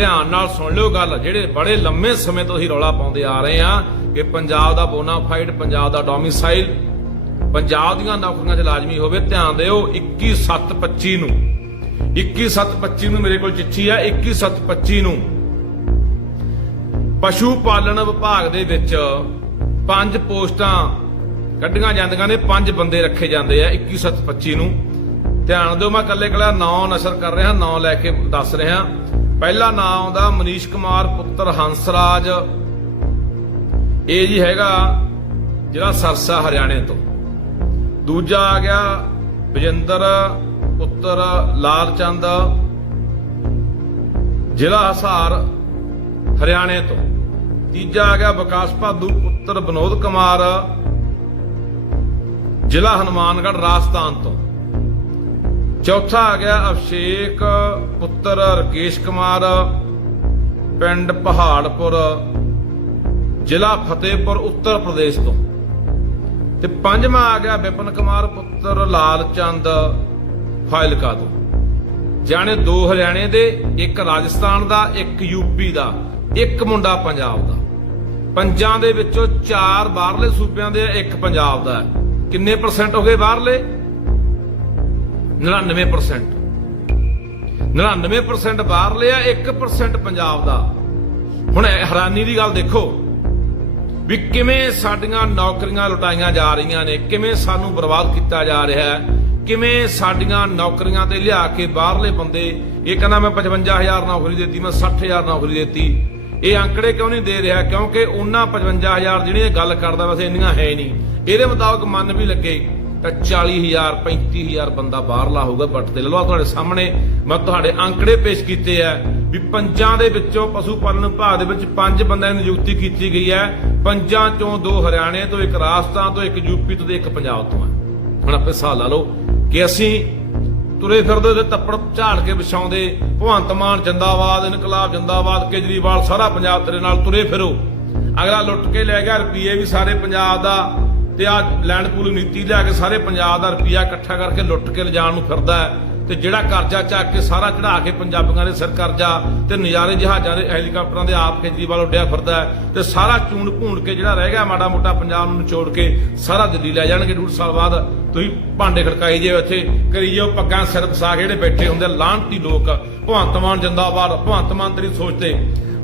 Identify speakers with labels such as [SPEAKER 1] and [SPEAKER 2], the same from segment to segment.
[SPEAKER 1] ਧਿਆਨ ਨਾਲ ਸੁਣ ਲਿਓ ਗੱਲ, ਜਿਹੜੇ ਬੜੇ ਲੰਮੇ ਸਮੇਂ ਤੋਂ ਹੀ ਰੌਲਾ ਪਾਉਂਦੇ ਆ ਰਹੇ ਆ ਕਿ ਪੰਜਾਬ ਦਾ ਬੋਨਾਫਾਈਡ ਪੰਜਾਬ ਦਾ ਡੋਮਿਸਾਈਲ ਪੰਜਾਬ ਦੀਆਂ ਨੌਕਰੀਆਂ 'ਚ ਲਾਜ਼ਮੀ ਹੋਵੇ, ਧਿਆਨ ਦਿਓ 21725 ਨੂੰ। 21725 ਨੂੰ ਮੇਰੇ ਕੋਲ ਚਿੱਠੀ ਆ 21725 ਨੂੰ। ਪਸ਼ੂ ਪਾਲਣ ਵਿਭਾਗ ਦੇ ਵਿੱਚ ਪੰਜ ਪੋਸਟਾਂ ਕੱਢੀਆਂ ਜਾਂਦੀਆਂ ਨੇ, ਪੰਜ ਬੰਦੇ ਰੱਖੇ ਜਾਂਦੇ ਆ 21725 ਨੂੰ। ਧਿਆਨ ਦਿਓ, ਮੈਂ ਕੱਲੇ ਕੱਲਾ ਨੌ ਨਸ਼ਰ ਕਰ ਰਿਹਾ, ਨੌ ਲੈ ਕੇ ਦੱਸ ਰਿਹਾ। ਪਹਿਲਾ ਨਾਂ ਆਉਂਦਾ ਮਨੀਸ਼ ਕੁਮਾਰ ਪੁੱਤਰ ਹੰਸਰਾਜ। ਇਹ ਜੀ ਹੈਗਾ ਜਿਹੜਾ ਸਰਸਾ ਹਰਿਆਣੇ ਤੋਂ। ਦੂਜਾ ਆ ਗਿਆ ਵਿਜੇਂਦਰ ਪੁੱਤਰ ਲਾਲ ਚੰਦ ਜ਼ਿਲ੍ਹਾ ਹਸਾਰ ਹਰਿਆਣੇ ਤੋਂ। ਤੀਜਾ ਆ ਗਿਆ ਵਿਕਾਸ ਭਾਦੂ ਪੁੱਤਰ ਵਿਨੋਦ ਕੁਮਾਰ, ਜ਼ਿਲ੍ਹਾ ਹਨੂਮਾਨਗੜ੍ਹ ਰਾਜਸਥਾਨ ਤੋਂ। ਚੌਥਾ ਆ ਗਿਆ ਅਭਿਸ਼ੇਕ, ਪੁੱਤਰ ਰਕੇਸ਼ ਕੁਮਾਰ, ਪਿੰਡ ਪਹਾੜਪੁਰ, ਜ਼ਿਲ੍ਹਾ ਫਤਿਹਪੁਰ, ਉੱਤਰ ਪ੍ਰਦੇਸ਼ ਤੋਂ। ਤੇ ਪੰਜਵਾਂ ਆ ਗਿਆ ਵਿਪਨ ਕੁਮਾਰ, ਪੁੱਤਰ ਲਾਲ ਚੰਦ ਫਾਇਲਕਾ ਤੋਂ। ਜਾਣੇ ਦੋ ਹਰਿਆਣੇ ਦੇ, ਇੱਕ ਰਾਜਸਥਾਨ ਦਾ, ਇੱਕ ਯੂਪੀ ਦਾ, ਇੱਕ ਮੁੰਡਾ ਪੰਜਾਬ ਦਾ। ਪੰਜਾਂ ਦੇ ਵਿੱਚੋਂ ਚਾਰ ਬਾਹਰਲੇ ਸੂਬਿਆਂ ਦੇ ਇੱਕ ਪੰਜਾਬ ਦਾ। ਕਿੰਨੇ ਪਰਸੈਂਟ ਹੋ ਗਏ ਬਾਹਰਲੇ? 99% 99% ਬਾਹਰਲੇ ਆ 1% ਪੰਜਾਬ ਦਾ। ਹੁਣ ਹੈਰਾਨੀ ਦੀ ਗੱਲ ਦੇਖੋ ਵੀ ਕਿਵੇਂ ਸਾਡੀਆਂ ਨੌਕਰੀਆਂ ਲੁਟਾਈਆਂ ਜਾ ਰਹੀਆਂ ਨੇ, ਕਿਵੇਂ ਸਾਨੂੰ ਬਰਬਾਦ ਕੀਤਾ ਜਾ ਰਿਹਾ ਹੈ, ਕਿਵੇਂ ਸਾਡੀਆਂ ਨੌਕਰੀਆਂ ਤੇ ਲਿਆ ਕੇ ਬਾਹਰਲੇ ਬੰਦੇ, ਇਹ ਕਹਿੰਦਾ ਮੈਂ 55000 ਨੌਕਰੀ ਦਿੱਤੀ, ਮੈਂ 60000 ਨੌਕਰੀ ਦਿੱਤੀ। ਇਹ ਅੰਕੜੇ ਕਿਉਂ ਨਹੀਂ ਦੇ ਰਿਹਾ? ਕਿਉਂਕਿ ਉਹਨਾਂ 55000 ਜਿਹੜੀਆਂ ਇਹ ਗੱਲ ਕਰਦਾ, ਵੈਸੇ ਇੰਨੀਆਂ ਹੈ ਨਹੀਂ। ਇਹਦੇ ਮੁਤਾਬਕ ਮੰਨ ਵੀ ਲੱਗੇ। ਤਾਂ 40000 35000 ਬੰਦਾ ਬਾਹਰਲਾ ਹੋਊਗਾ ਬੱਟ ਤੇ ਲਵਾ ਤੁਹਾਡੇ ਸਾਹਮਣੇ ਮੈਂ ਤੁਹਾਡੇ ਅੰਕੜੇ ਪੇਸ਼ ਕੀਤੇ ਆ ਵੀ ਪੰਜਾਂ ਦੇ ਵਿੱਚੋਂ ਪਸ਼ੂ ਪਾਲਣ ਵਿਭਾਗ ਦੇ ਵਿੱਚ ਪੰਜ ਬੰਦਿਆਂ ਦੀ ਨਿਯੁਕਤੀ ਕੀਤੀ ਗਈ ਹੈ। ਪੰਜਾਂ ਚੋਂ ਦੋ ਹਰਿਆਣੇ ਤੋਂ, ਇੱਕ ਰਾਜਸਥਾਨ ਤੋਂ, ਇੱਕ ਯੂਪੀ ਤੋਂ ਤੇ ਇੱਕ ਪੰਜਾਬ ਤੋਂ ਹੈ। ਹੁਣ ਆਪੇ ਹਿਸਾਬ ਲਾ ਲਓ ਕਿ ਅਸੀਂ ਤੁਰੇ ਫਿਰਦੇ ਉਹਦੇ ਤੱਪੜ ਝਾੜ ਕੇ ਵਿਛਾਉਂਦੇ ਭਗਵੰਤ ਮਾਨ ਜਿੰਦਾਬਾਦ, ਇਨਕਲਾਬ ਜਿੰਦਾਬਾਦ, ਕੇਜਰੀਵਾਲ ਸਾਰਾ ਪੰਜਾਬ ਤੇਰੇ ਨਾਲ ਤੁਰੇ ਫਿਰੋ। ਅਗਲਾ ਲੁੱਟ ਕੇ ਲੈ ਗਿਆ ਰੁਪਏ ਵੀ ਸਾਰੇ ਪੰਜਾਬ ਦਾ। ਤੇ ਆ ਲੈਂਡ ਪੂਲ ਨੀਤੀ ਲਿਆ ਕੇ ਸਾਰੇ ਪੰਜਾਬ ਦਾ ਰੁਪਿਆ ਇਕੱਠਾ ਕਰਕੇ ਲੁੱਟ ਕੇ ਲਿਜਾਣ ਨੂੰ ਫਿਰਦਾ ਤੇ ਜਿਹੜਾ ਕਰਜ਼ਾ ਚੱਕ ਕੇ ਸਾਰਾ ਚੜਾ ਕੇ ਪੰਜਾਬੀਆਂ ਦੇ ਸਿਰ ਕਰਜ਼ਾ ਤੇ ਨਜ਼ਾਰੇ ਜਹਾਜ਼ਾਂ ਦੇ ਹੈਲੀਕਾਪਟਰਾਂ ਦੇ ਆਪ ਕੇਜਰੀਵਾਲ ਉੱਡਿਆ ਫਿਰਦਾ ਤੇ ਸਾਰਾ ਚੂਣ ਭੂਣ ਕੇ ਜਿਹੜਾ ਰਹਿ ਗਿਆ ਮਾੜਾ ਮੋਟਾ ਪੰਜਾਬ ਨੂੰ ਨਿਚੋੜ ਕੇ ਸਾਰਾ ਦਿੱਲੀ ਲੈ ਜਾਣਗੇ ਡੂਢ ਸਾਲ ਬਾਅਦ। ਤੁਸੀਂ ਭਾਂਡੇ ਖੜਕਾਈ ਜੇ ਇੱਥੇ ਕਰੀ ਜਾਓ ਪੱਗਾਂ ਸਿਰ ਵਸਾ ਕੇ ਜਿਹੜੇ ਬੈਠੇ ਹੁੰਦੇ ਲਾਂਤੀ ਲੋਕ ਭਗਵੰਤ ਮਾਨ ਜਿੰਦਾਬਾਦ ਭਗਵੰਤ ਮਾਨ ਤੇਰੀ ਸੋਚਦੇ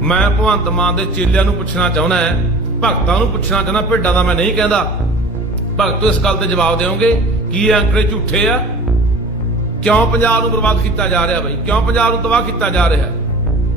[SPEAKER 1] ਮੈਂ ਭਗਵੰਤ ਮਾਨ ਦੇ ਚੇਲਿਆਂ ਨੂੰ ਪੁੱਛਣਾ ਚਾਹੁੰਦਾ ਹੈ, ਭਗਤਾਂ ਨੂੰ ਪੁੱਛਣਾ ਚਾਹੁੰਦਾ, ਭੇਡਾਂ ਦਾ ਮੈਂ ਨਹੀਂ ਕਹਿੰਦਾ। ਭਗਤੋ ਇਸ ਗੱਲ ਤੇ ਜਵਾਬ ਦਿਓਗੇ ਕੀ ਇਹ ਅੰਕੜੇ ਝੂਠੇ ਆ? ਕਿਉਂ ਪੰਜਾਬ ਨੂੰ ਬਰਬਾਦ ਕੀਤਾ ਜਾ ਰਿਹਾ ਬਈ? ਕਿਉਂ ਪੰਜਾਬ ਨੂੰ ਤਬਾਹ ਕੀਤਾ ਜਾ ਰਿਹਾ?